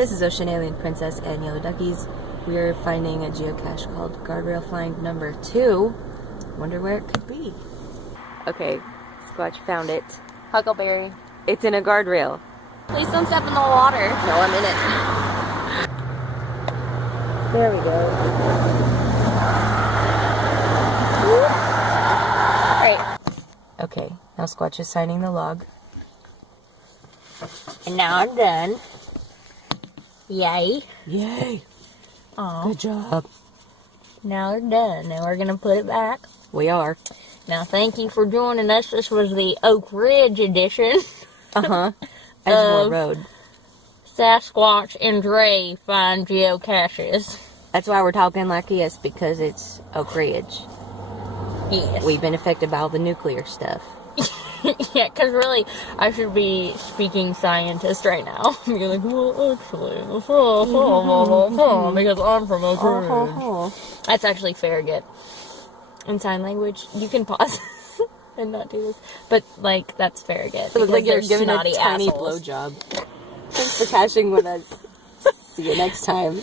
This is Ocean Alien Princess and Yellow Duckies. We are finding a geocache called Guardrail Find Number 2. Wonder where it could be. Okay, Squatch found it. Huckleberry. It's in a guardrail. Please don't step in the water. No, I'm in it. There we go. Right. Okay, now Squatch is signing the log. And now I'm done. Yay. Yay! Aw. Good job. Now we're done. Now we're going to put it back. We are. Now thank you for joining us. This was the Oak Ridge edition. Uh-huh. Edgemoor Road. Sasquatch and Dre find geocaches. That's why we're talking like this, because it's Oak Ridge. Yes. We've been affected by all the nuclear stuff. Yeah, because really, I should be speaking scientist right now. You're like, well, actually, because I'm from Oak Ridge. That's actually Farragut. In sign language, you can pause and not do this. But, like, that's Farragut. It looks like you're they're giving a snotty tiny assholes. blowjob. Thanks for caching with us. See you next time.